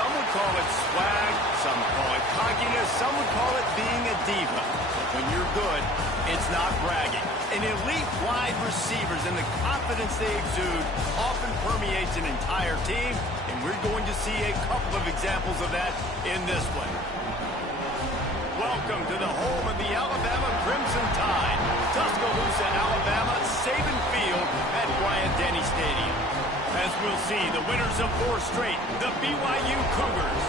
Some would call it swag, some call it cockiness, some would call it being a diva. When you're good, it's not bragging. An elite wide receivers and the confidence they exude often permeates an entire team, and we're going to see a couple of examples of that in this one. Welcome to the home of the Alabama Crimson Tide. Tuscaloosa, Alabama, Saban Field at Bryant-Denny Stadium. As we'll see, the winners of 4 straight, the BYU Cougars,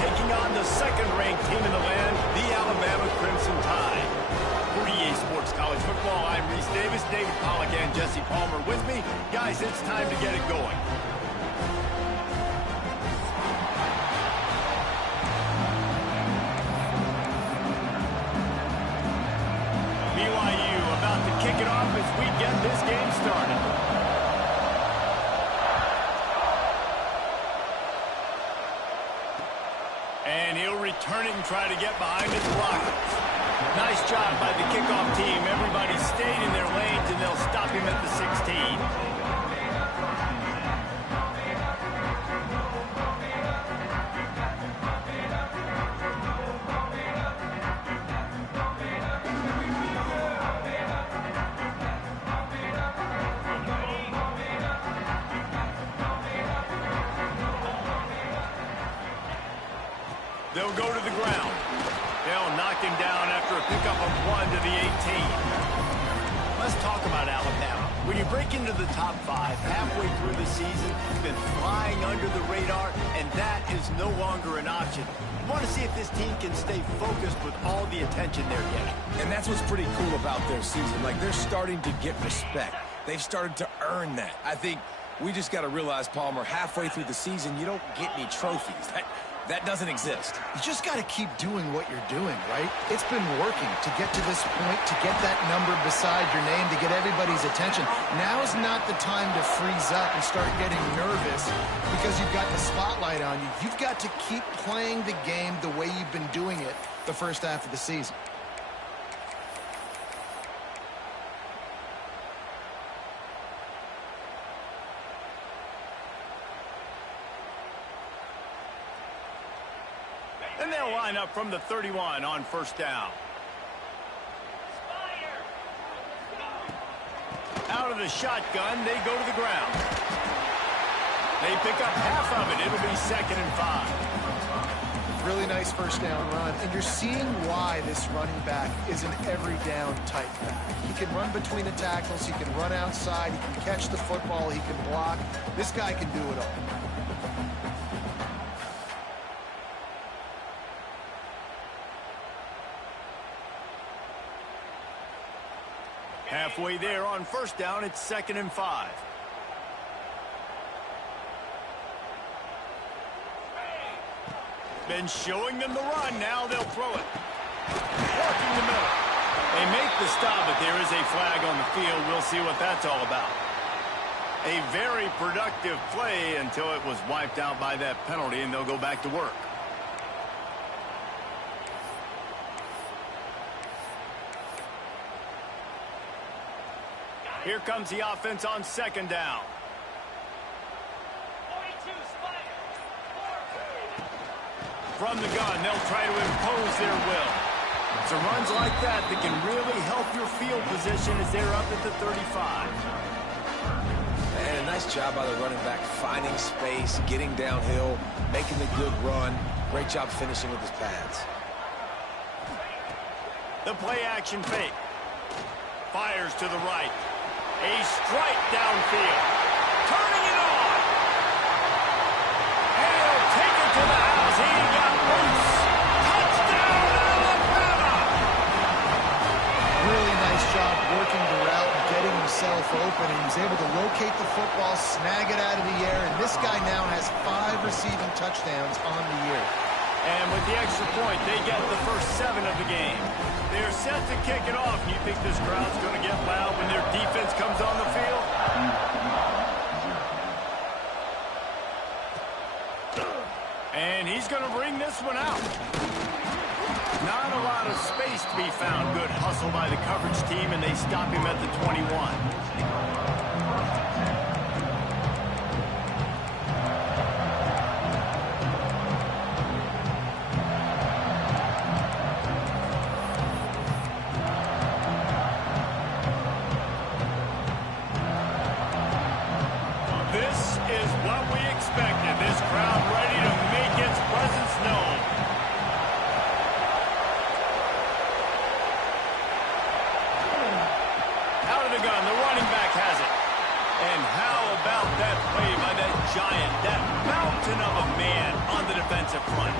taking on the second-ranked team in the land, the Alabama Crimson Tide. For EA Sports College Football, I'm Reese Davis, David Pollack, and Jesse Palmer with me. Guys, it's time to get it going. BYU about to kick it off as we get this game started. And he'll return it and try to get behind his blockers. Nice job by the kickoff team. Everybody stayed in their lanes, and they'll stop him at the 16. They'll go to the ground. They'll knock him down after a pickup of 1 to the 18. Let's talk about Alabama. When you break into the top 5 halfway through the season, you've been flying under the radar, and that is no longer an option. You want to see if this team can stay focused with all the attention they're getting. And that's what's pretty cool about their season. Like, they're starting to get respect. They've started to earn that. I think we just got to realize, Palmer, halfway through the season, you don't get any trophies. That doesn't exist. You just got to keep doing what you're doing, right? It's been working to get to this point, to get that number beside your name, to get everybody's attention. Now's not the time to freeze up and start getting nervous because you've got the spotlight on you. You've got to keep playing the game the way you've been doing it the first half of the season. And they'll line up from the 31 on first down. Out of the shotgun, they go to the ground. They pick up half of it. It'll be 2nd and 5. Really nice first down run. And you're seeing why this running back is an every down type back. He can run between the tackles. He can run outside. He can catch the football. He can block. This guy can do it all. Halfway there on first down, it's 2nd and 5. Been showing them the run. Now they'll throw it. Working the middle. They make the stop, but there is a flag on the field. We'll see what that's all about. A very productive play until it was wiped out by that penalty, and they'll go back to work. Here comes the offense on 2nd down. From the gun, they'll try to impose their will. It's runs like that that can really help your field position as they're up at the 35. And a nice job by the running back, finding space, getting downhill, making the good run. Great job finishing with his pads. The play action fake. Fires to the right. A strike downfield. Turning it on. And he'll take it to the house. He got loose. Touchdown, Alabama! Really nice job working the route and getting himself open. He was able to locate the football, snag it out of the air, and this guy now has 5 receiving touchdowns on the year. And with the extra point, they get the first 7 of the game. They're set to kick it off. You think this crowd's going to get loud when their defense comes on the field? And he's going to bring this one out. Not a lot of space to be found. Good hustle by the coverage team, and they stop him at the 21. giant, that mountain of a man on the defensive front.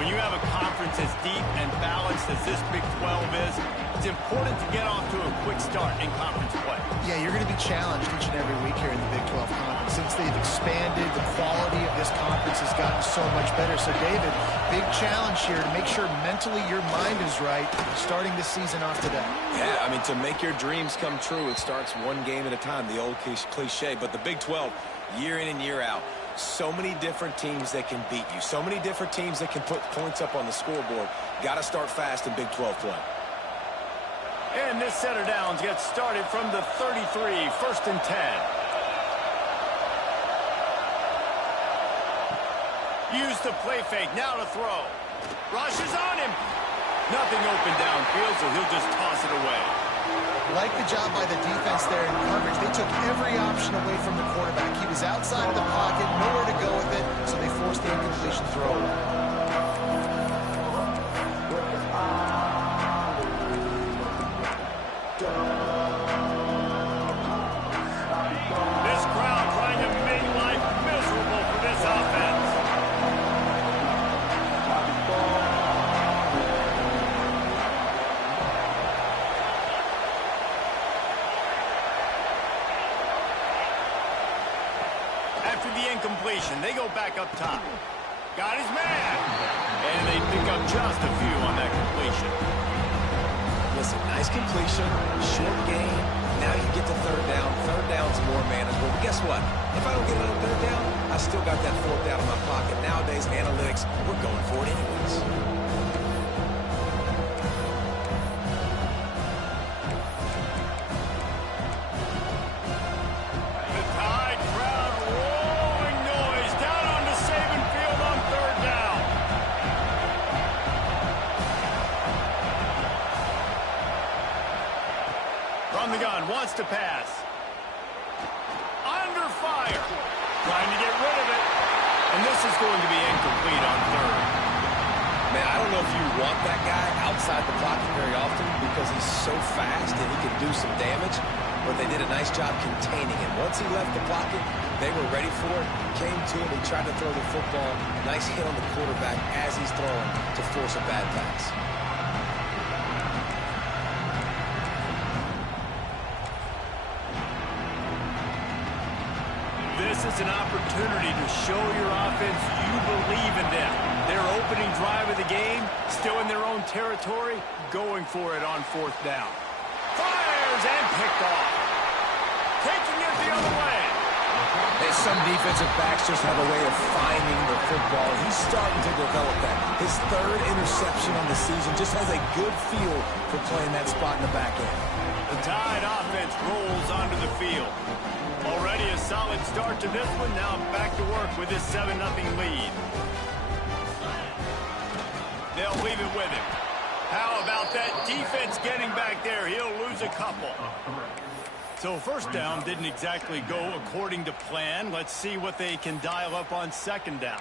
When you have a conference as deep and balanced as this Big 12 is, it's important to get off to a quick start in conference play. Yeah, you're going to be challenged each and every week here in the Big 12 Conference. Since they've expanded, the quality of this conference has gotten so much better. So, David, big challenge here to make sure mentally your mind is right starting this season off today. Yeah, I mean, to make your dreams come true, it starts one game at a time, the old cliche. But the Big 12, year in and year out, so many different teams that can beat you. So many different teams that can put points up on the scoreboard. Got to start fast in Big 12 play. And this set of downs gets started from the 33, 1st and 10. Use the play fake, now to throw. Rushes on him. Nothing open downfield, so he'll just toss it away. Like the job by the defense there in coverage. They took every option away from the quarterback. He was outside of the pocket, nowhere to go with it, so they forced the incompletion throw. This crowd trying to make life miserable for this offense. After the incompletion, they go back up top. Got his man. And they pick up just a few on that completion. Listen, nice completion, short game. Now you get to third down. Third down's more manageable. But guess what? If I don't get it on third down, I still got that fourth down in my pocket. Nowadays, analytics, we're going for it anyways. The Tide crowd rolling noise down onto Saban Field on third down. From the gun, wants to pass. Under fire. Trying to get rid of it. And this is going to be incomplete on third. Man, I don't know if you want that guy outside the pocket very often because he's so fast and he can do some damage, but they did a nice job containing him. Once he left the pocket, they were ready for it, came to him, he tried to throw the football. Nice hit on the quarterback as he's throwing to force a bad pass. This is an opportunity to show your offense you believe in them. Their opening drive of the game, still in their own territory, going for it on fourth down. Fires and picked off. Taking it the other way. And some defensive backs just have a way of finding the football. He's starting to develop that. His third interception on the season just has a good feel for playing that spot in the back end. The Tide offense rolls onto the field. Already a solid start to this one. Now back to work with this 7-0 lead. They'll leave it with him. How about that defense getting back there? He'll lose a couple. So first down didn't exactly go according to plan. Let's see what they can dial up on second down.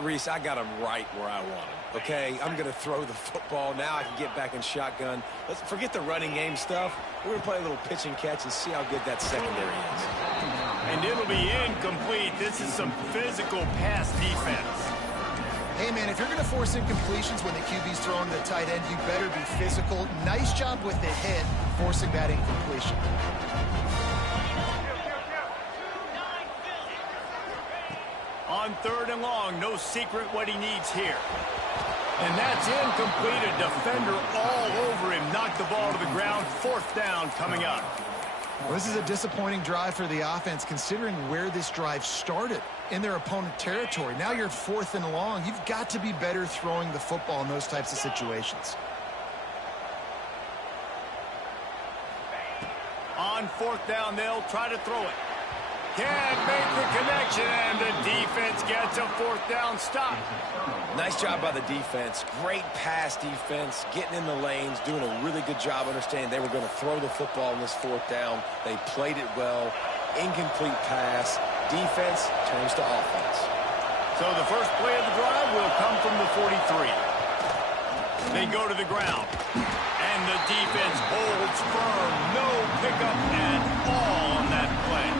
Reese, I got him right where I want him, okay? I'm going to throw the football. Now I can get back in shotgun. Let's forget the running game stuff. We're going to play a little pitch and catch and see how good that secondary is. And it'll be incomplete. This is some physical pass defense. Hey, man, if you're going to force incompletions when the QB's throwing to the tight end, you better be physical. Nice job with the hit, forcing that incompletion. On third and long, no secret what he needs here. And that's incomplete. A defender all over him. Knocked the ball to the ground. Fourth down coming up. Well, this is a disappointing drive for the offense, considering where this drive started in their opponent territory. Now you're fourth and long. You've got to be better throwing the football in those types of situations. On fourth down, they'll try to throw it. Can't make the connection, and the defense gets a fourth down stop. Nice job by the defense. Great pass defense, getting in the lanes, doing a really good job understanding they were going to throw the football in this fourth down. They played it well. Incomplete pass. Defense turns to offense. So the first play of the drive will come from the 43. They go to the ground. And the defense holds firm. No pickup at all on that play.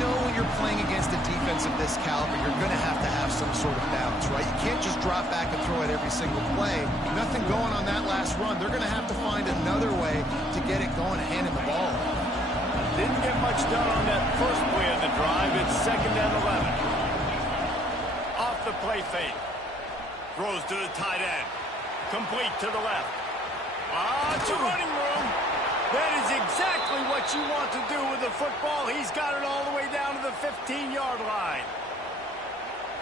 know when you're playing against a defense of this caliber, you're going to have some sort of balance, right? You can't just drop back and throw it every single play. Nothing going on that last run. They're going to have to find another way to get it going and handing the ball. Didn't get much done on that first play of the drive. It's 2nd and 11. Off the play fake. Throws to the tight end. Complete to the left. To running room. That is exactly what you want to do with the football. He's got it all the way down to the 15-yard line.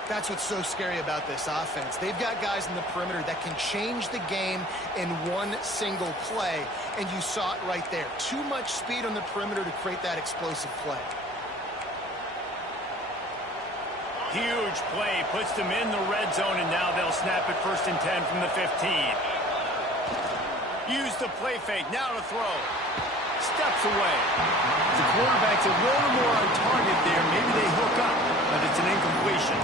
That's what's so scary about this offense. They've got guys in the perimeter that can change the game in one single play, and you saw it right there. Too much speed on the perimeter to create that explosive play. Huge play, puts them in the red zone, and now they'll snap it 1st and 10 from the 15. Use the play fake, now to throw. Steps away. The quarterback's a little more on target there. Maybe they hook up, but it's an incompletion.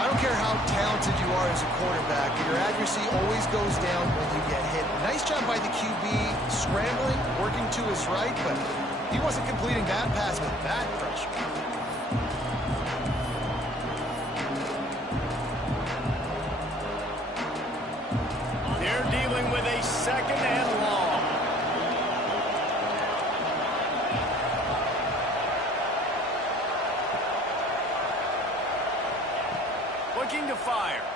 I don't care how talented you are as a quarterback, your accuracy always goes down when you get hit. Nice job by the QB scrambling, working to his right, but he wasn't completing that pass with that pressure. They're dealing with a 2nd and long. Looking to fire.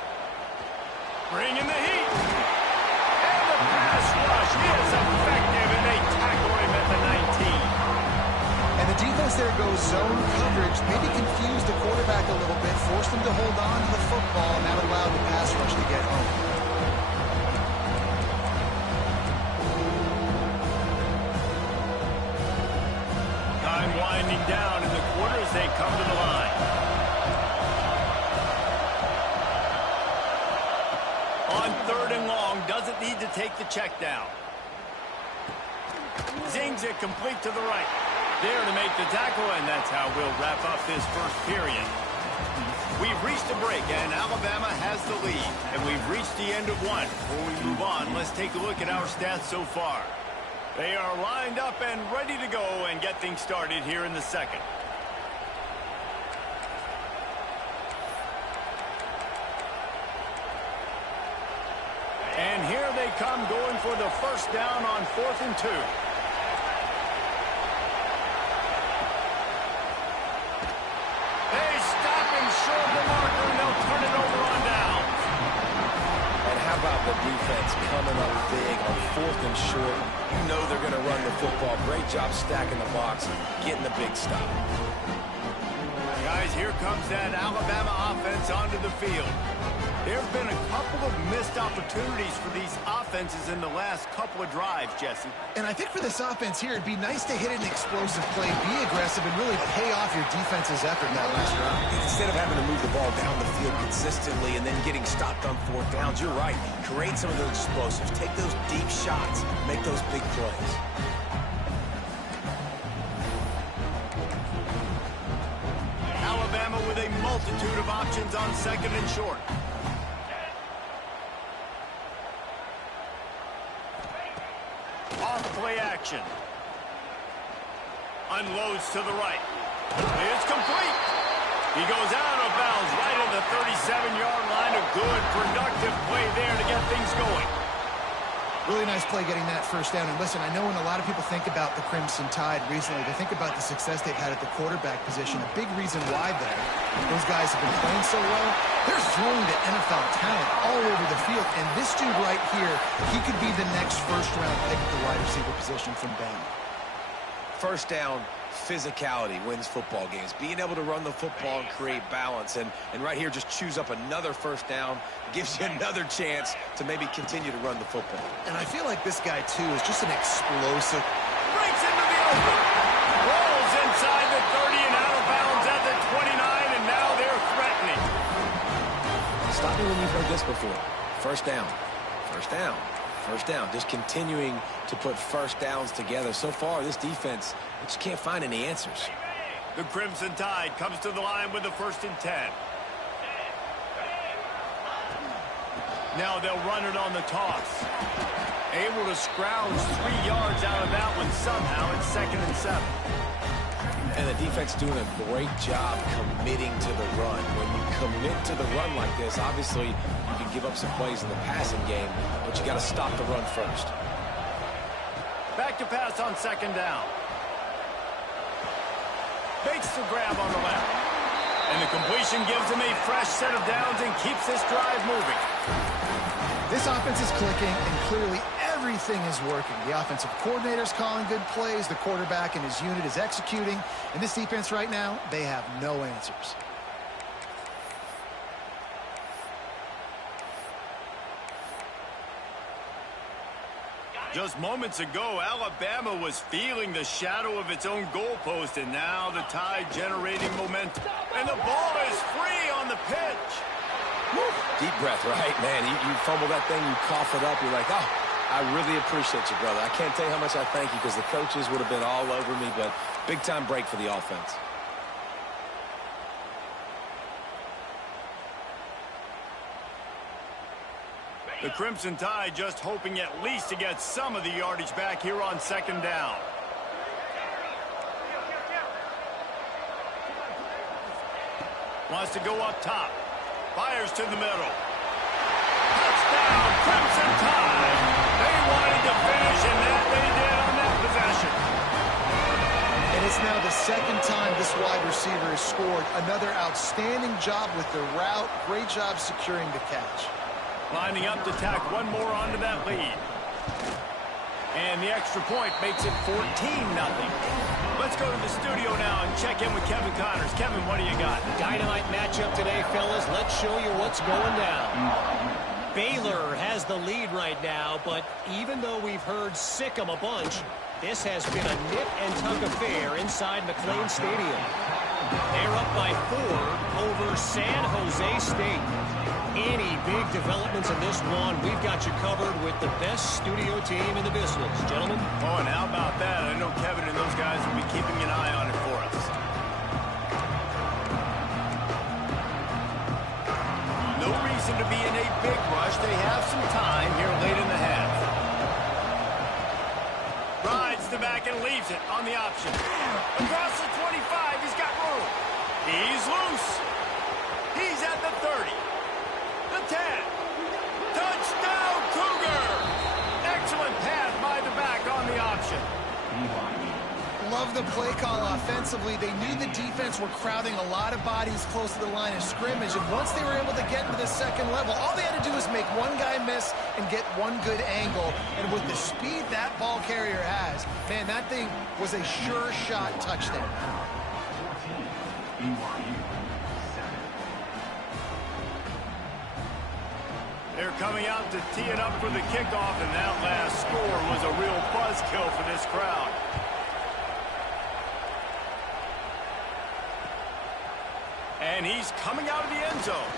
Bring in the heat. And the pass rush is effective, and they tackle him at the 19. And the defense there goes zone coverage, maybe confused the quarterback a little bit, forced him to hold on to the football, and that allowed the pass rush to get home. Winding down in the quarter as they come to the line. On 3rd and long, doesn't need to take the check down. Zings it complete to the right. There to make the tackle, and that's how we'll wrap up this first period. We've reached a break, and Alabama has the lead. And we've reached the end of one. Before we move on, let's take a look at our stats so far. They are lined up and ready to go and get things started here in the 2nd. And here they come going for the 1st down on 4th and 2. They stop him short of the marker, and they'll turn it over on down. And how about the defense coming up big on 4th and short? You know they're going to run the football. Great job stacking the box, getting the big stop. Guys, here comes that Alabama offense onto the field. There have been a couple of missed opportunities for these offenses in the last couple of drives, Jesse. And I think for this offense here, it'd be nice to hit an explosive play, be aggressive, and really pay off your defense's effort in that last drive. Instead of having to move the ball down the field consistently and then getting stopped on 4th downs, you're right. Create some of those explosives. Take those deep shots. Make those big plays. Alabama with a multitude of options on 2nd and short. Off play action. Unloads to the right. It's complete. He goes out of bounds right at the 37-yard line. A good, productive play there to get things going. Really nice play getting that 1st down. And listen, I know when a lot of people think about the Crimson Tide recently, they think about the success they've had at the quarterback position. A big reason why there, those guys have been playing so well, they're throwing to NFL talent all over the field. And this dude right here, he could be the next 1st-round pick at the wide receiver position from Bama. 1st down, physicality wins football games. Being able to run the football and create balance. And right here, just choose up another 1st down. Gives you another chance to maybe continue to run the football. And I feel like this guy, too, is just an explosive. Breaks into the open. Rolls inside the 30 and out of bounds at the 29, and now they're threatening. Stop me when you've heard this before. 1st down. 1st down. 1st down. Just continuing to put 1st downs together. So far, this defense, they just can't find any answers. The Crimson Tide comes to the line with the 1st and 10. Now they'll run it on the toss. Able to scrounge 3 yards out of that one somehow. It's 2nd and 7. And the defense doing a great job committing to the run. When you commit to the run like this, obviously you can give up some plays in the passing game, but you got to stop the run first. Back to pass on second down. Makes the grab on the left. And the completion gives him a fresh set of downs and keeps this drive moving. This offense is clicking, and clearly everything is working. The offensive coordinator's calling good plays. The quarterback and his unit is executing. And this defense right now, they have no answers. Just moments ago, Alabama was feeling the shadow of its own goalpost, and now the Tide generating momentum. And the ball is free on the pitch. Woo. Deep breath, right? Man, you fumble that thing, you cough it up, you're like, oh, I really appreciate you, brother. I can't tell you how much I thank you because the coaches would have been all over me, but big-time break for the offense. The Crimson Tide just hoping at least to get some of the yardage back here on second down. Wants to go up top. Fires to the middle. Touchdown, Crimson Tide. They wanted to finish, and that they did on that possession. And it's now the second time this wide receiver has scored. Another outstanding job with the route. Great job securing the catch. Lining up to tack one more onto that lead. And the extra point makes it 14-0. Let's go to the studio now and check in with Kevin Connors. Kevin, what do you got? Dynamite matchup today, fellas. Let's show you what's going down. Baylor has the lead right now, but even though we've heard sick 'em a bunch, this has been a nip-and-tuck affair inside McLean Stadium. They're up by 4 over San Jose State. Any big developments in this one, we've got you covered with the best studio team in the business. Gentlemen? Oh, and how about that? I know Kevin and those guys will be keeping an eye on it for us. No reason to be in a big rush. They have some time here late in the half. Rides the back and leaves it on the option. Across the 25, he's got room. He's loose. He's at the 30. The 10. Touchdown, Cougar! Excellent pass by the back on the option. Love the play call offensively. They knew the defense were crowding a lot of bodies close to the line of scrimmage, and once they were able to get into the second level, all they had to do was make one guy miss and get one good angle. And with the speed that ball carrier has, man, that thing was a sure shot touchdown. They're coming out to tee it up for the kickoff, and that last score was a real buzzkill for this crowd. And he's coming out of the end zone.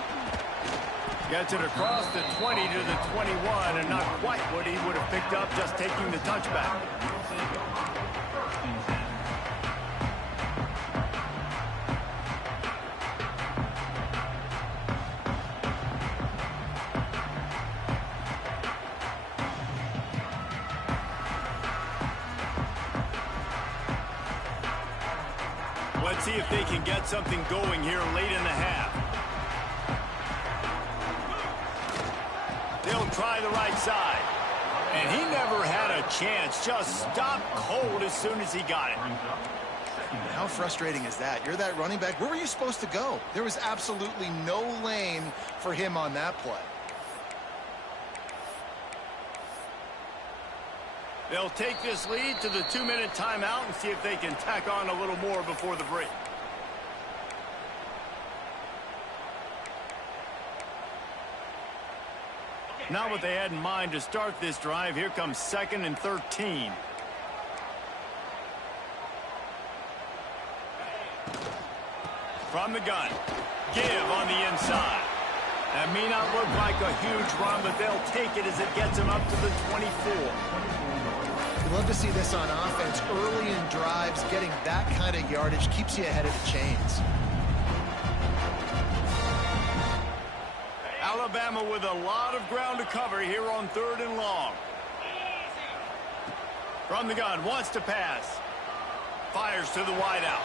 Gets it across the 20 to the 21, and not quite what he would have picked up just taking the touchback. Let's see if they can get something going here late in the half. They'll try the right side. And he never had a chance. Just stopped cold as soon as he got it. How frustrating is that? You're that running back. Where were you supposed to go? There was absolutely no lane for him on that play. They'll take this lead to the 2-minute timeout and see if they can tack on a little more before the break. Not what they had in mind to start this drive. Here comes 2nd and 13. From the gun. Give on the inside. That may not look like a huge run, but they'll take it as it gets them up to the 24. You love to see this on offense. Early in drives, getting that kind of yardage keeps you ahead of the chains. Alabama with a lot of ground to cover here on 3rd and long. From the gun, wants to pass. Fires to the wideout.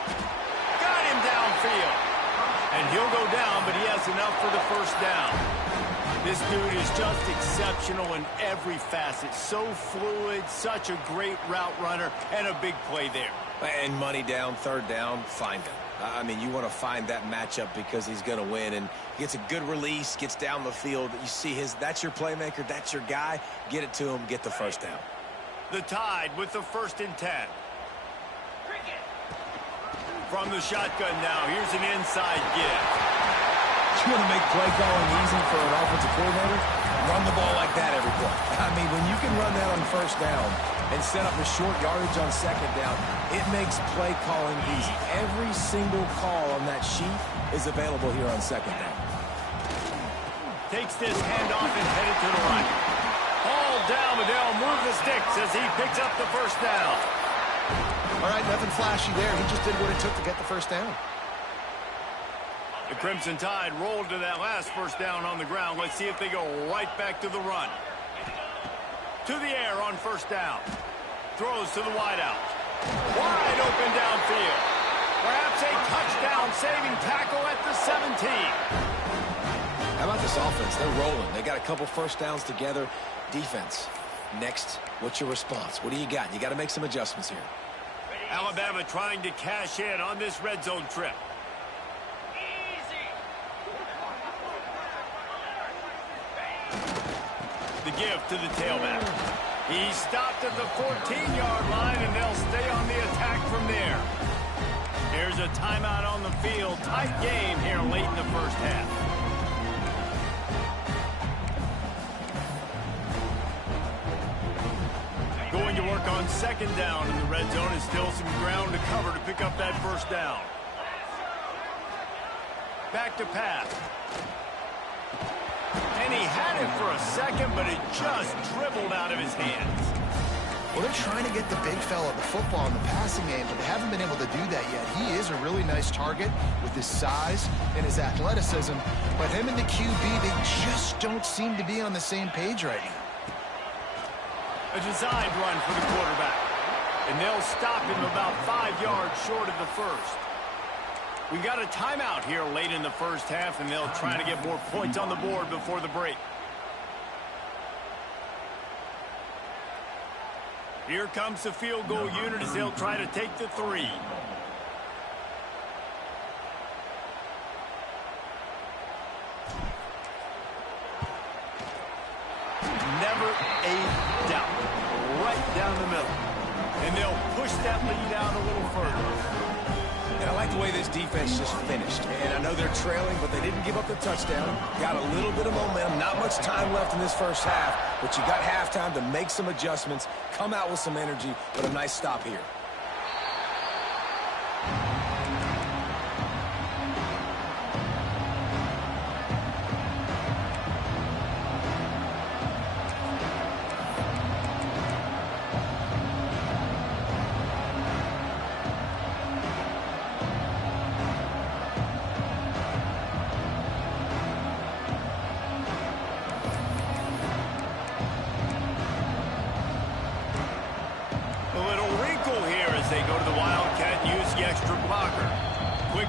Got him downfield. And he'll go down, but he has enough for the first down. This dude is just exceptional in every facet. So fluid, such a great route runner, and a big play there. And money down, third down, find him. I mean, you want to find that matchup because he's going to win, and gets a good release, gets down the field. You see that's your playmaker, that's your guy. Get it to him, get the first down. The Tide with the 1st and 10. From the shotgun now, here's an inside give. You want to make play calling easy for an offensive coordinator? Run the ball like that every play. I mean, when you can run that on first down and set up a short yardage on second down, it makes play calling easy. Every single call on that sheet is available here on second down. Takes this handoff and headed to the right. Ball down, but they'll move the sticks as he picks up the first down. All right, nothing flashy there. He just did what it took to get the first down. The Crimson Tide rolled to that last first down on the ground. Let's see if they go right back to the run. To the air on first down. Throws to the wideout. Wide open downfield. Perhaps a touchdown-saving tackle at the 17. How about this offense? They're rolling. They got a couple first downs together. Defense. Next, what's your response? What do you got? You got to make some adjustments here. Alabama trying to cash in on this red zone trip. The give to the tailback. He stopped at the 14-yard line, and they'll stay on the attack from there. Here's a timeout on the field. Tight game here late in the first half. Going to work on second down in the red zone, and still some ground to cover to pick up that first down. Back to pass. And he had it for a second, but it just dribbled out of his hands. Well, they're trying to get the big fella the football in the passing game, but they haven't been able to do that yet. He is a really nice target with his size and his athleticism, but him and the QB, they just don't seem to be on the same page right now. A designed run for the quarterback. And they'll stop him about 5 yards short of the first. We got a timeout here late in the first half, and they'll try to get more points on the board before the break. Here comes the field goal unit as they'll try to take the 3. Never a doubt. Right down the middle. And they'll push that lead out a little further. And I like the way this defense just finished. And I know they're trailing, but they didn't give up the touchdown. Got a little bit of momentum. Not much time left in this first half, but you got halftime to make some adjustments, come out with some energy, but a nice stop here.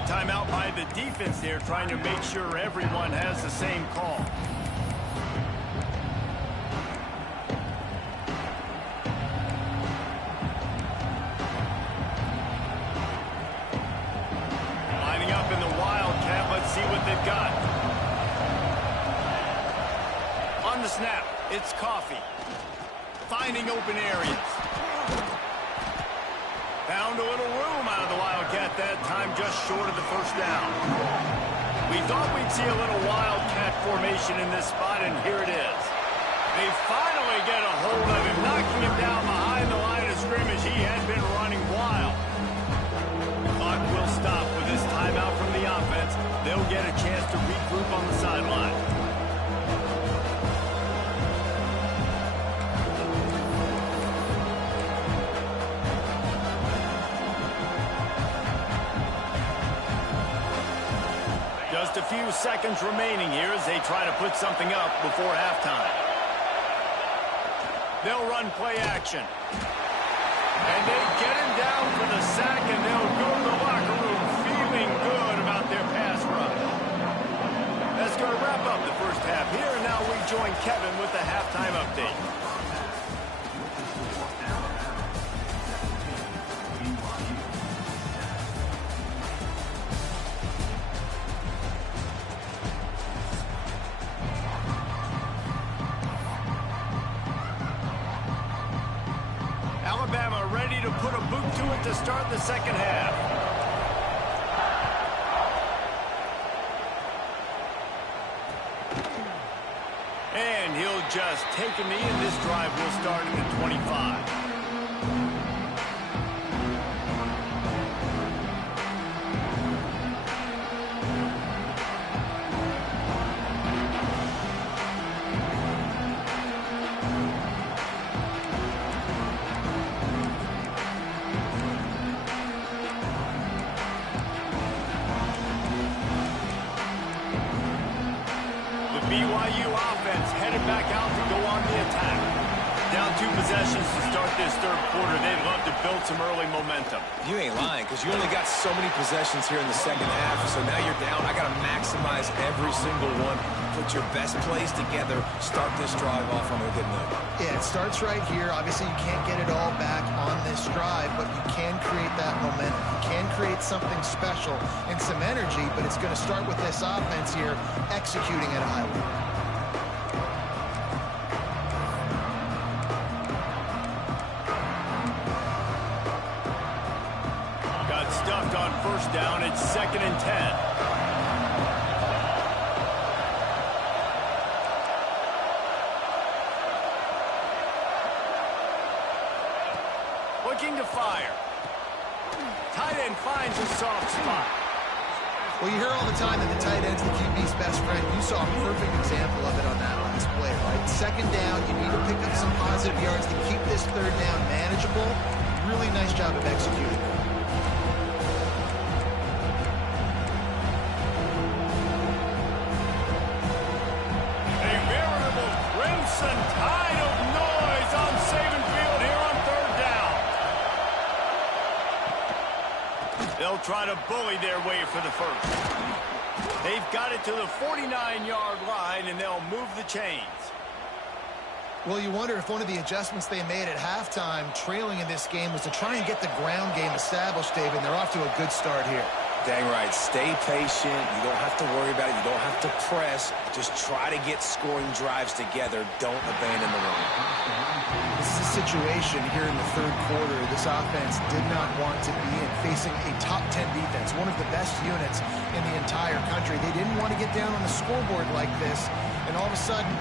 Timeout by the defense there, trying to make sure everyone has the same call. Lining up in the Wildcat, let's see what they've got. On the snap, it's Coffee. Finding open areas. Found a little room out of the Wildcat that time, just short of the first down. We thought we'd see a little Wildcat formation in this spot, and here it is. They finally get a hold of him, knocking him down behind the line of scrimmage. He had been running wild. Clock will stop with this timeout from the offense. They'll get a chance to regroup on the sideline. Just a few seconds remaining here as they try to put something up before halftime. They'll run play action. And they get him down for the sack, and they'll go to the locker room feeling good about their pass rush. That's going to wrap up the first half here, and now we join Kevin with the halftime update. Alabama ready to put a boot to it to start the second half. And he'll just take a knee, and this drive will start at the 25. BYU offense headed back out to go on the attack. Down 2 possessions to start this third quarter. They'd love to build some early momentum. You ain't lying, because you only got so many possessions here in the second half, so now you're down. I got to maximize every single one. Put your best plays together. Start this drive off on a good note. Yeah, it starts right here. Obviously, you can't get it all back on this drive, but you can create that momentum. You can create something special and some energy, but it's going to start with this offense here executing at a high level. Got stuffed on first down. It's 2nd and 10. Looking to fire. Tight end finds a soft spot. Well, you hear all the time that the tight end's the QB's best friend. You saw a perfect example of it on that last play, right? 2nd down, you need to pick up some positive yards to keep this 3rd down manageable. Really nice job of executing. A veritable crimson tide of noise on Saban Field here on 3rd down. They'll try to bully their way for the first. They've got it to the 49-yard line, and they'll move the chains. Well, you wonder if one of the adjustments they made at halftime, trailing in this game, was to try and get the ground game established, David, and they're off to a good start here. Dang right. Stay patient. You don't have to worry about it. You don't have to press. Just try to get scoring drives together. Don't abandon the run. This is a situation here in the 3rd quarter this offense did not want to be in, facing a top 10 defense, one of the best units in the entire country. They didn't want to get down on the scoreboard like this and all of a sudden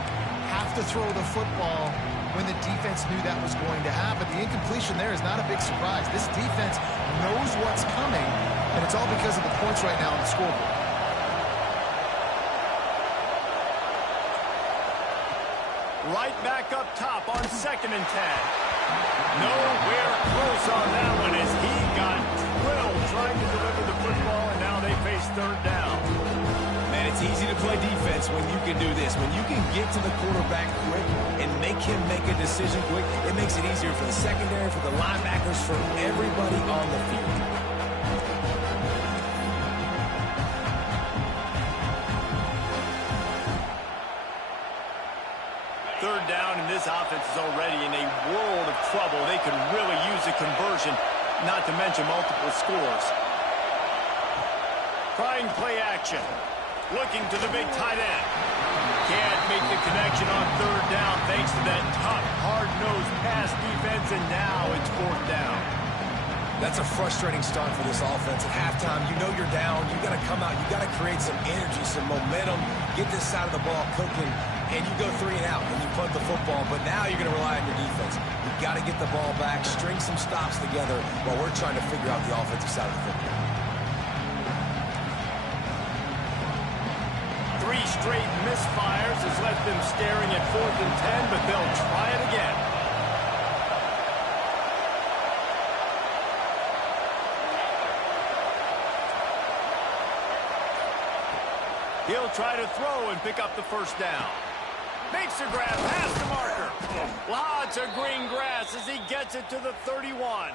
have to throw the football when the defense knew that was going to happen. The incompletion there is not a big surprise. This defense knows what's coming, and it's all because of the points right now on the scoreboard. Right back up top on 2nd and 10. Nowhere close on that one as he got drilled trying to deliver the football, and now they face 3rd down. Man, it's easy to play defense when you can do this. When you can get to the quarterback quick and make him make a decision quick, it makes it easier for the secondary, for the linebackers, for everybody on the field. Third down, and this offense is already in a world of trouble. They could really use a conversion, not to mention multiple scores. Trying play action. Looking to the big tight end. Can't make the connection on 3rd down thanks to that tough, hard-nosed pass defense, and now it's 4th down. That's a frustrating start for this offense. At halftime, you know you're down. You got to come out. You got to create some energy, some momentum, get this side of the ball cooking, and you go 3 and out, and you punt the football. But now you're going to rely on your defense. You got to get the ball back, string some stops together while we're trying to figure out the offensive side of the football. 3 straight misfires has left them staring at 4th and 10, but they'll try it again. He'll try to throw and pick up the first down. Makes a grab past the marker. Lots of green grass as he gets it to the 31.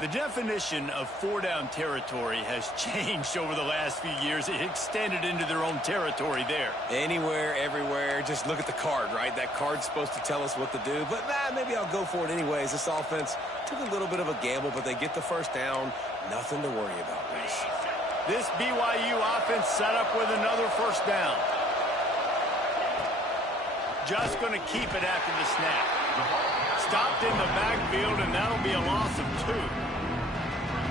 The definition of four-down territory has changed over the last few years. It extended into their own territory there. Anywhere, everywhere. Just look at the card, right? That card's supposed to tell us what to do. But, maybe I'll go for it anyways. This offense took a little bit of a gamble, but they get the first down. Nothing to worry about, Reese. This BYU offense set up with another first down. Just going to keep it after the snap. Stopped in the backfield, and that'll be a loss of 2.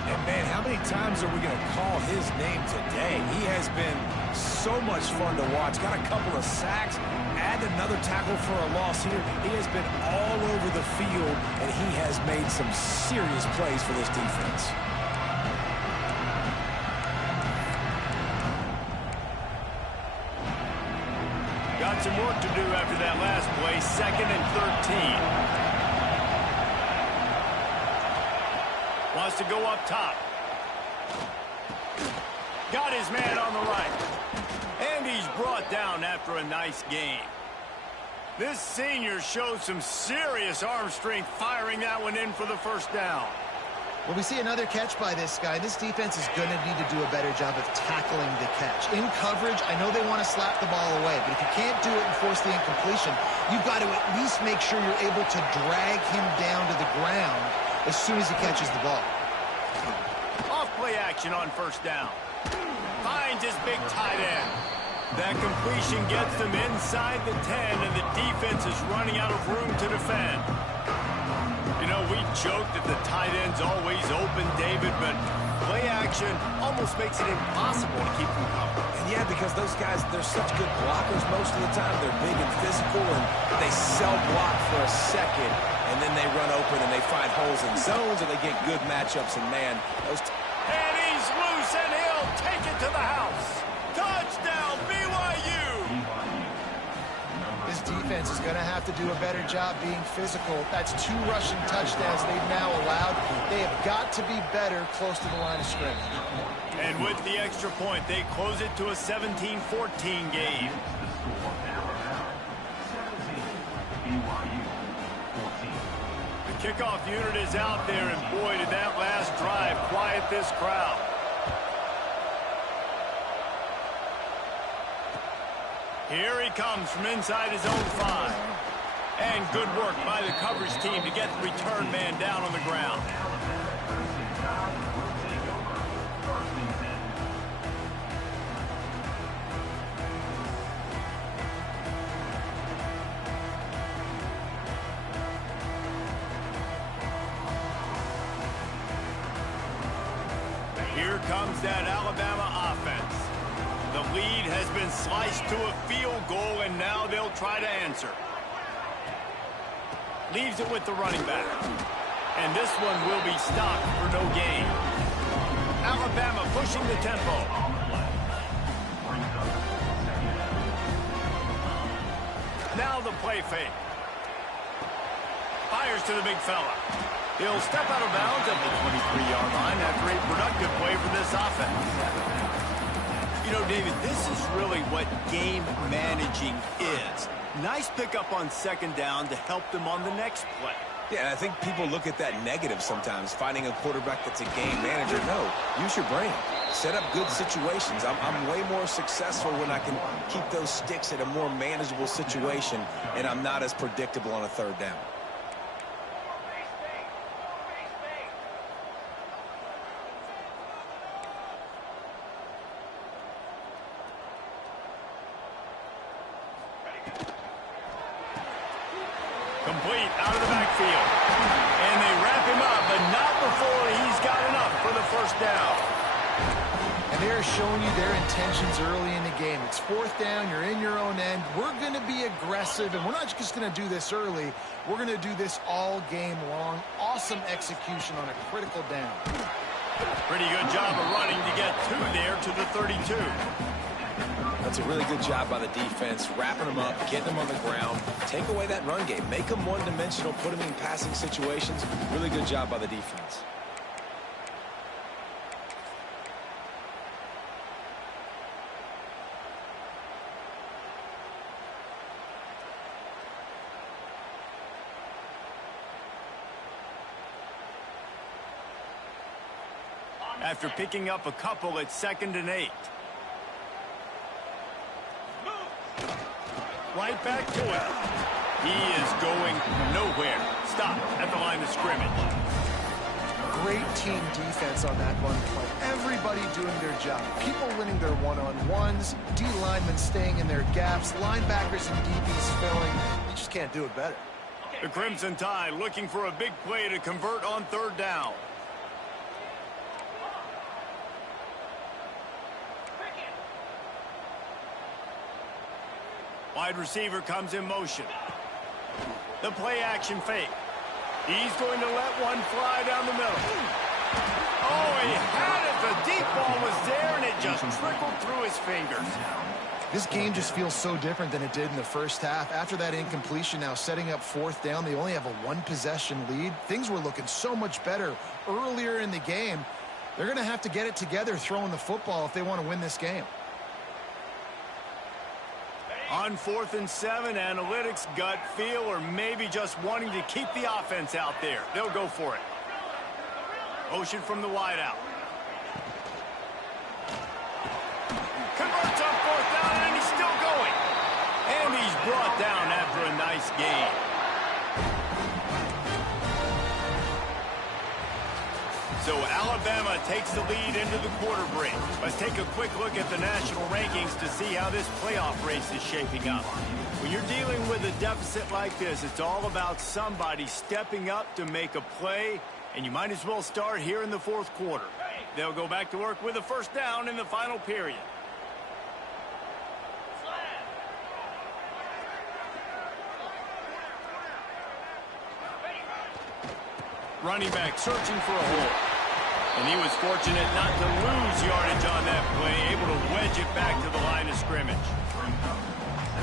And, man, how many times are we going to call his name today? He has been so much fun to watch. Got a couple of sacks, add another tackle for a loss here. He has been all over the field, and he has made some serious plays for this defense. Got some work to do after that last play. 2nd and 13. Wants to go up top. Got his man on the right. And he's brought down after a nice gain. This senior shows some serious arm strength firing that one in for the first down. Well, we see another catch by this guy. This defense is going to need to do a better job of tackling the catch. In coverage, I know they want to slap the ball away, but if you can't do it and force the incompletion, you've got to at least make sure you're able to drag him down to the ground as soon as he catches the ball. Off play action on first down. Finds his big tight end. That completion gets them inside the 10, and the defense is running out of room to defend. You know, we joke that the tight end's always open, David, but play action almost makes it impossible to keep them covered. And yeah, because those guys, they're such good blockers most of the time. They're big and physical, and they sell block for a second, and then they run open and they find holes in zones, or they get good matchups, and man, those... And he's loose, and he'll take it to the house. Touchdown, BYU! This defense is going to have to do a better job being physical. That's 2 rushing touchdowns they've now allowed. They have got to be better close to the line of scrimmage. And with the extra point, they close it to a 17-14 game. The kickoff unit is out there, and boy, did that last drive quiet this crowd. Here he comes from inside his own 5. And good work by the coverage team to get the return man down on the ground. Here comes that Alabama offense. The lead has been sliced to a field goal, and now they'll try to answer. Leaves it with the running back. And this one will be stopped for no gain. Alabama pushing the tempo. Now the play fake. Fires to the big fella. He'll step out of bounds at the 23-yard line after a productive play for this offense. You know, David, this is really what game managing is. Nice pickup on second down to help them on the next play. Yeah, I think people look at that negative sometimes, finding a quarterback that's a game manager. No, use your brain. Set up good situations. I'm way more successful when I can keep those sticks at a more manageable situation, and I'm not as predictable on a third down. Complete out of the backfield. And they wrap him up, but not before he's got enough for the first down. And they're showing you their intentions early in the game. It's 4th down, you're in your own end. We're going to be aggressive, and we're not just going to do this early. We're going to do this all game long. Awesome execution on a critical down. Pretty good job of running to get 2 there to the 32. That's a really good job by the defense, wrapping them up, getting them on the ground. Take away that run game. Make them one-dimensional, put them in passing situations. Really good job by the defense. after picking up a couple at 2nd and 8. Right back to it. He is going nowhere. Stop at the line of scrimmage. Great team defense on that run play. Everybody doing their job. People winning their one-on-ones, D linemen staying in their gaps, linebackers and DBs filling. You just can't do it better. The Crimson Tide looking for a big play to convert on 3rd down. Wide receiver comes in motion. The play action fake. He's going to let one fly down the middle. Oh, he had it. The deep ball was there, and it just trickled through his fingers. This game just feels so different than it did in the first half. After that incompletion, now setting up 4th down, they only have a 1-possession lead. Things were looking so much better earlier in the game. They're going to have to get it together throwing the football if they want to win this game. On 4th and 7, analytics, gut feel, or maybe just wanting to keep the offense out there. They'll go for it. Motion from the wideout. Converts on 4th down, and he's still going. And he's brought down after a nice gain. So Alabama takes the lead into the quarter break. Let's take a quick look at the national rankings to see how this playoff race is shaping up. When you're dealing with a deficit like this, it's all about somebody stepping up to make a play, and you might as well start here in the 4th quarter. They'll go back to work with a 1st down in the final period. Running back searching for a hole. And he was fortunate not to lose yardage on that play, able to wedge it back to the line of scrimmage.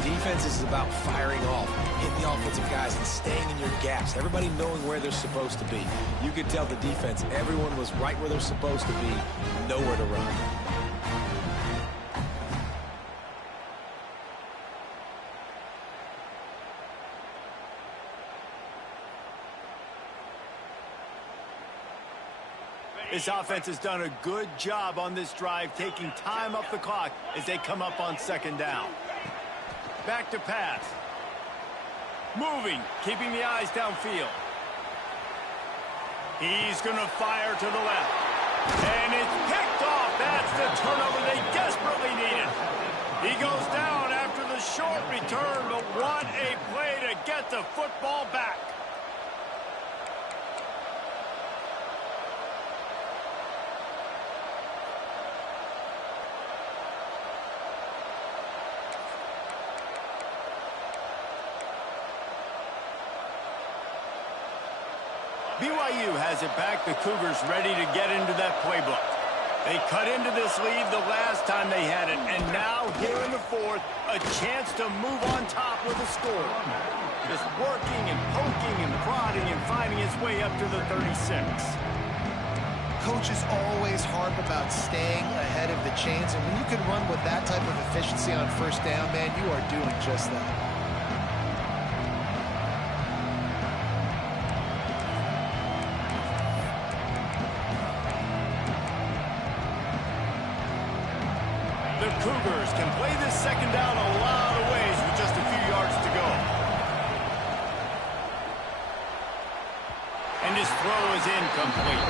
Defense is about firing off, hitting the offensive guys and staying in your gaps. Everybody knowing where they're supposed to be. You could tell the defense, everyone was right where they're supposed to be, nowhere to run. This offense has done a good job on this drive, taking time off the clock as they come up on 2nd down. Back to pass. Moving, keeping the eyes downfield. He's going to fire to the left. And it's picked off. That's the turnover they desperately needed. He goes down after the short return, but what a play to get the football back. BYU has it back. The Cougars ready to get into that playbook. They cut into this lead the last time they had it, and now here in the 4th, a chance to move on top with a score. Just working and poking and prodding and finding his way up to the 36. Coaches always harp about staying ahead of the chains, and when you can run with that type of efficiency on 1st down, man, you are doing just that. The Cougars can play this 2nd down a lot of ways with just a few yards to go. And his throw is incomplete.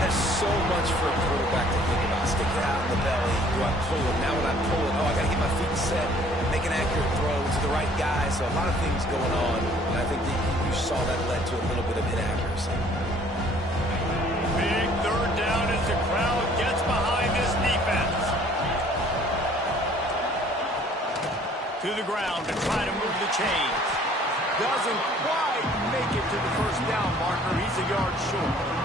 There's so much for a quarterback to think about. Sticking out in the belly. Do I pull it? Now when I pull it, oh, I got to get my feet set. Make an accurate throw to the right guy. So a lot of things going on. And I think that you saw that led to a little bit of inaccuracy. Big 3rd down as the crowd gets behind this defense. To the ground to try to move the chains. Doesn't quite make it to the 1st down marker. He's a yard short.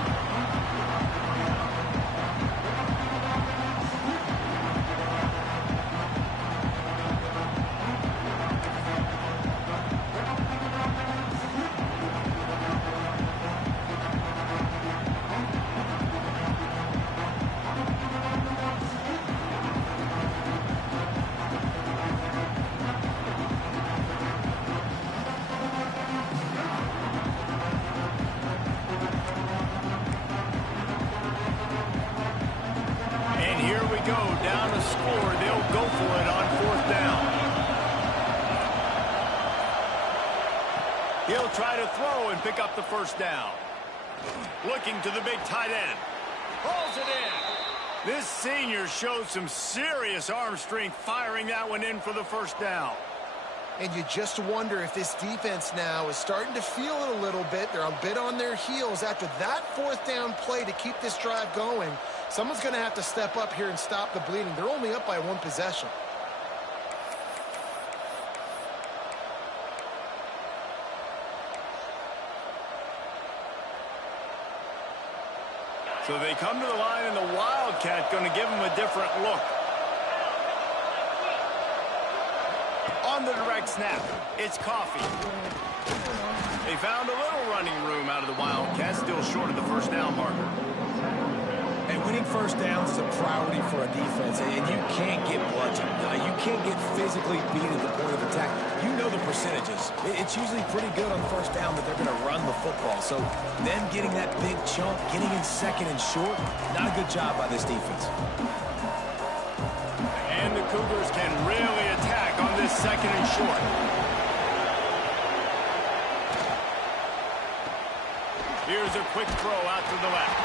go, down a score. They'll go for it on 4th down. He'll try to throw and pick up the 1st down. Looking to the big tight end. Pulls it in. This senior shows some serious arm strength firing that one in for the 1st down. And you just wonder if this defense now is starting to feel it a little bit. They're a bit on their heels after that 4th down play to keep this drive going. Someone's going to have to step up here and stop the bleeding. They're only up by 1 possession. So they come to the line, and the Wildcat going to give them a different look. On the direct snap, it's Coffee. They found a little running room out of the Wildcats, still short of the 1st down marker. And winning 1st downs is a priority for a defense, and you can't get bludgeoned. You can't get physically beat at the point of attack. You know the percentages. It's usually pretty good on 1st down that they're going to run the football. So them getting that big chunk, getting in 2nd and short, not a good job by this defense. And the Cougars can really attack on this 2nd and short. Here's a quick throw out to the left.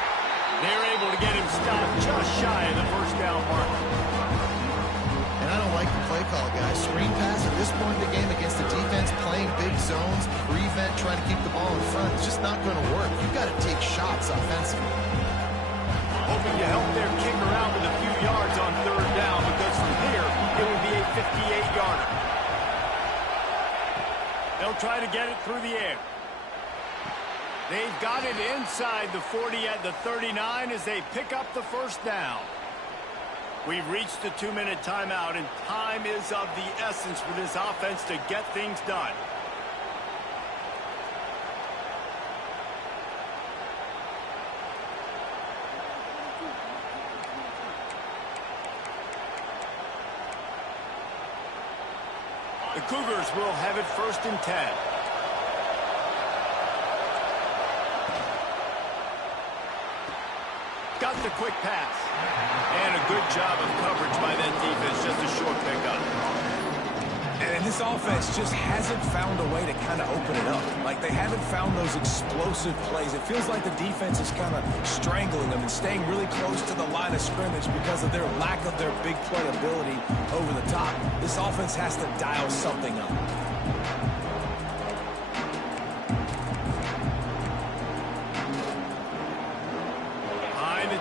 They're able to get him stopped just shy of the 1st down marker. And I don't like the play call, guys. Screen pass at this point in the game against the defense, playing big zones, prevent, trying to keep the ball in front. It's just not going to work. You've got to take shots offensively. Hoping to help their kicker out with a few yards on 3rd down, because from here, it will be a 58-yarder. They'll try to get it through the air. They've got it inside the 40 at the 39 as they pick up the 1st down. We've reached the 2-minute timeout, and time is of the essence for this offense to get things done. The Cougars will have it 1st and 10. Got the quick pass. And a good job of coverage by that defense. Just a short pickup. And this offense just hasn't found a way to kind of open it up. Like, they haven't found those explosive plays. It feels like the defense is kind of strangling them and staying really close to the line of scrimmage because of their lack of their big play ability over the top. This offense has to dial something up.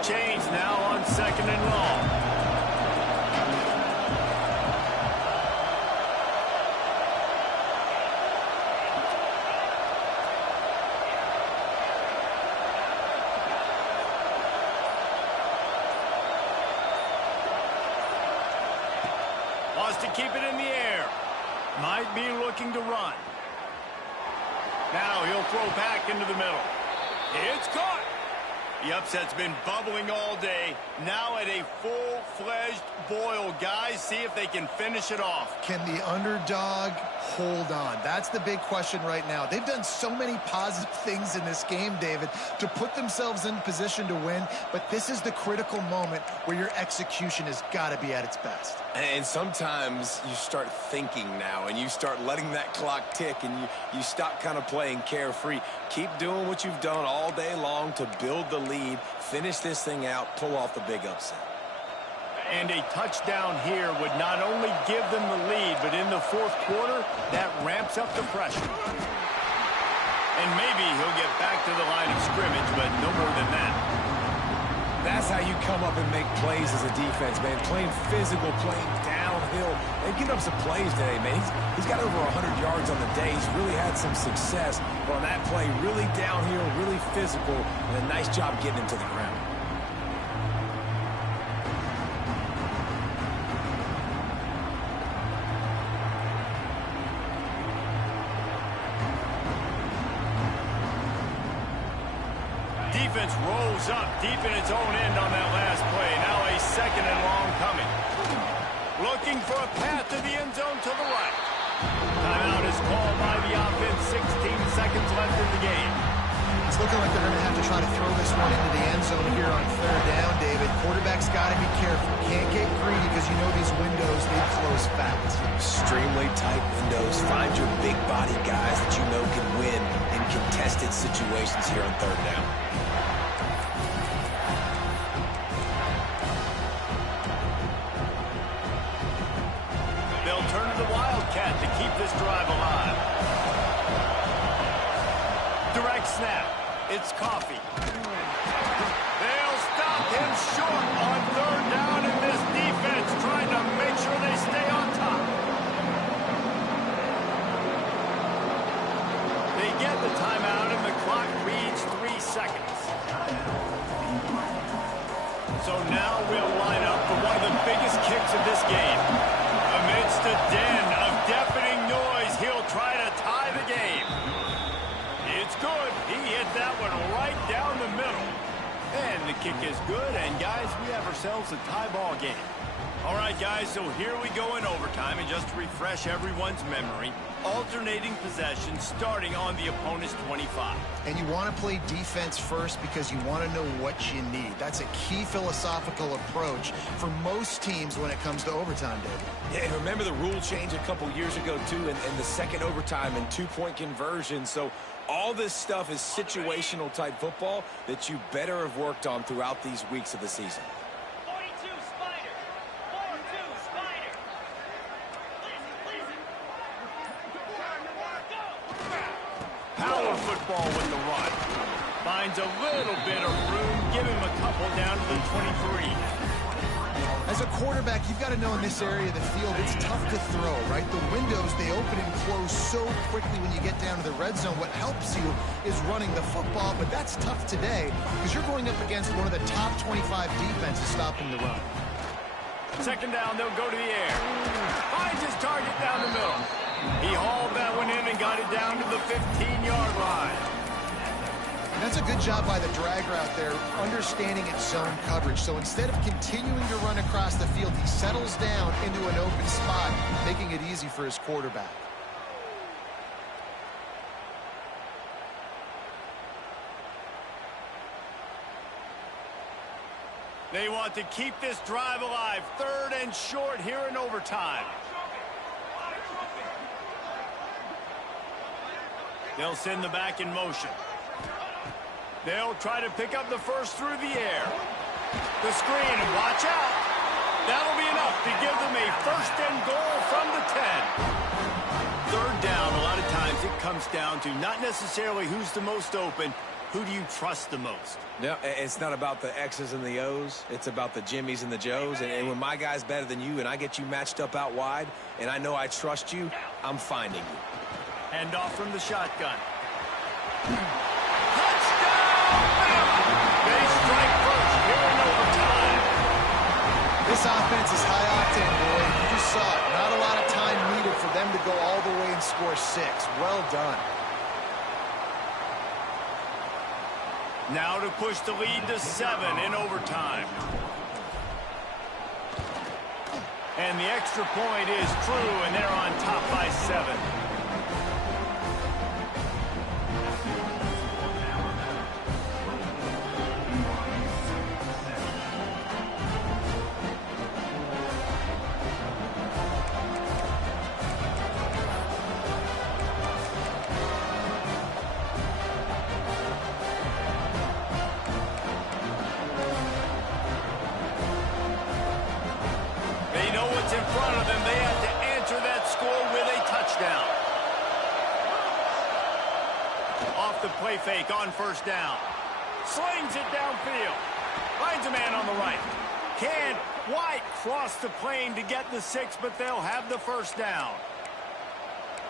Change now on 2nd and long. Wants to keep it in the air. Might be looking to run. Now he'll throw back into the middle. It's caught. The upset's been bubbling all day. Now at a full-fledged boil. Guys, see if they can finish it off. Can the underdog hold on? That's the big question right now. They've done so many positive things in this game, David, to put themselves in position to win, but this is the critical moment where your execution has got to be at its best. And sometimes you start thinking now, and you start letting that clock tick, and you stop kind of playing carefree. Keep doing what you've done all day long to build the lead, finish this thing out, pull off the big upset. And a touchdown here would not only give them the lead, but in the 4th quarter, that ramps up the pressure. And maybe he'll get back to the line of scrimmage, but no more than that. That's how you come up and make plays as a defense, man. Playing physical, playing downhill. They've given up some plays today, man. He's got over 100 yards on the day. He's really had some success. But on that play, really downhill, really physical, and a nice job getting him to the ground. Defense rolls up deep in its own end on that last play. Now a 2nd and long coming. Looking for a path to the end zone to the right. Timeout is called by the offense. 16 seconds left in the game. So looking like they're going to have to try to throw this one into the end zone here on third down, David. Quarterback's got to be careful. Can't get greedy because you know these windows, they close fast. Extremely tight windows. Find your big body guys that you know can win in contested situations here on third down. They'll turn to the Wildcat to keep this drive alive. Direct snap. It's Coffee. They'll stop him short on third down, and this defense trying to make sure they stay on top. They get the timeout, and the clock reads 3 seconds. So now we'll line up for one of the biggest kicks of this game. Amidst a den of deafening noise, he'll try to tie the game. It's good. He hit that one right down the middle. And the kick is good, and guys, we have ourselves a tie ball game. All right, guys, so here we go in overtime, and just to refresh everyone's memory, alternating possession starting on the opponent's 25. And you want to play defense first because you want to know what you need. That's a key philosophical approach for most teams when it comes to overtime, David. Yeah, and remember the rule change a couple years ago, too, and the second overtime and two-point conversion. So all this stuff is situational type football that you better have worked on throughout these weeks of the season. Power football with the run. Finds a little bit of room. Give him a couple down to the 23. As a quarterback, you've got to know in this area of the field, it's tough to throw, right? The windows, they open and close so quickly when you get down to the red zone. What helps you is running the football, but that's tough today because you're going up against one of the top 25 defenses stopping the run. Second down, they'll go to the air. Finds his target down the middle. He hauled that one in and got it down to the 15-yard line. And that's a good job by the drag route there, understanding its zone coverage. So instead of continuing to run across the field, he settles down into an open spot, making it easy for his quarterback. They want to keep this drive alive. Third and short here in overtime. They'll send the back in motion. They'll try to pick up the first through the air. The screen, and watch out. That'll be enough to give them a first and goal from the 10. Third down, a lot of times it comes down to not necessarily who's the most open, who do you trust the most? No, it's not about the X's and the O's. It's about the Jimmies and the Joes. And when my guy's better than you and I get you matched up out wide and I know I trust you, I'm finding you. Hand off from the shotgun. They strike first here in overtime. This offense is high octane, boy. You just saw it. Not a lot of time needed for them to go all the way and score 6. Well done. Now to push the lead to 7 in overtime. And the extra point is true, and they're on top by 7. In front of them, they have to answer that score with a touchdown. Off the play fake on first down. Slings it downfield. Finds a man on the right. Can White cross the plane to get the 6, but they'll have the first down.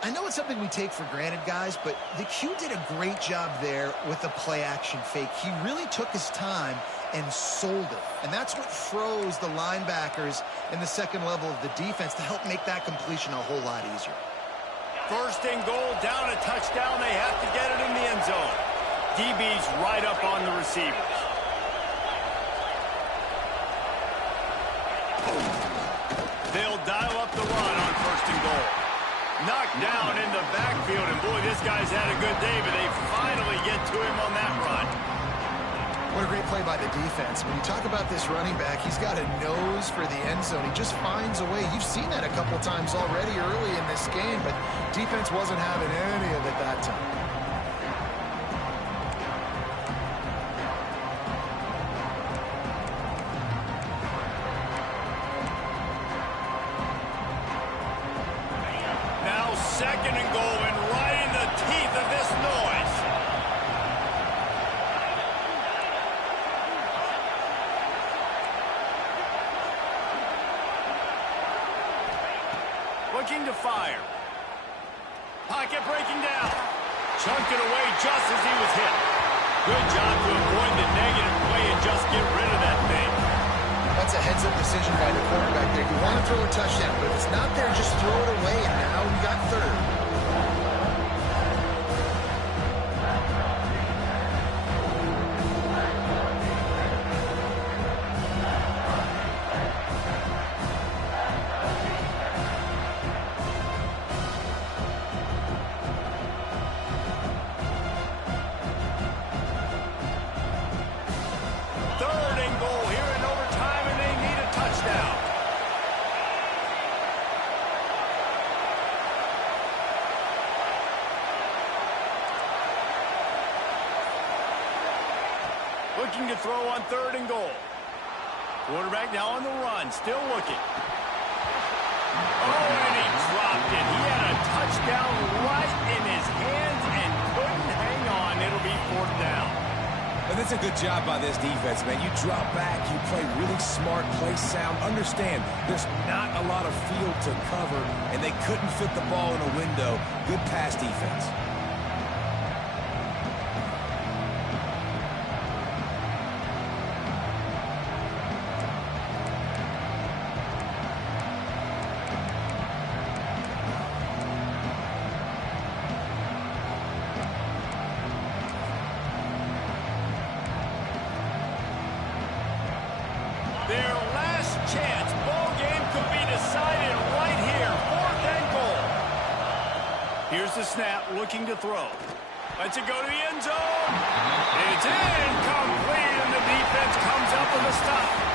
I know it's something we take for granted, guys, but the Q did a great job there with the play-action fake. He really took his time and sold it. And that's what froze the linebackers in the second level of the defense to help make that completion a whole lot easier. First and goal, down a touchdown. They have to get it in the end zone. DB's right up on the receivers. They'll dial up the run on first and goal. Knocked down in the backfield, and boy, this guy's had a good day, but they finally get to him on that run. play by the defense. When you talk about this running back, he's got a nose for the end zone. He just finds a way. You've seen that a couple times already early in this game, but defense wasn't having any of it that time. Now 2nd and goal, and right in the teeth of this noise. Looking to fire. Pocket breaking down. Chunked it away just as he was hit. Good job to avoid the negative play and just get rid of that thing. That's a heads-up decision by the quarterback there. You want to throw a touchdown, but if it's not there, just throw it away, and now we got 3rd. Looking to throw on 3rd and goal. Quarterback now on the run, still looking. Oh, and he dropped it. He had a touchdown right in his hands and couldn't hang on. It'll be 4th down. And that's a good job by this defense, man. You drop back, you play really smart, play sound. Understand, there's not a lot of field to cover, and they couldn't fit the ball in a window. Good pass defense. Their last chance. Ball game could be decided right here. 4th and goal. Here's the snap, looking to throw. Lets it go to the end zone. It's incomplete, and the defense comes up with a stop.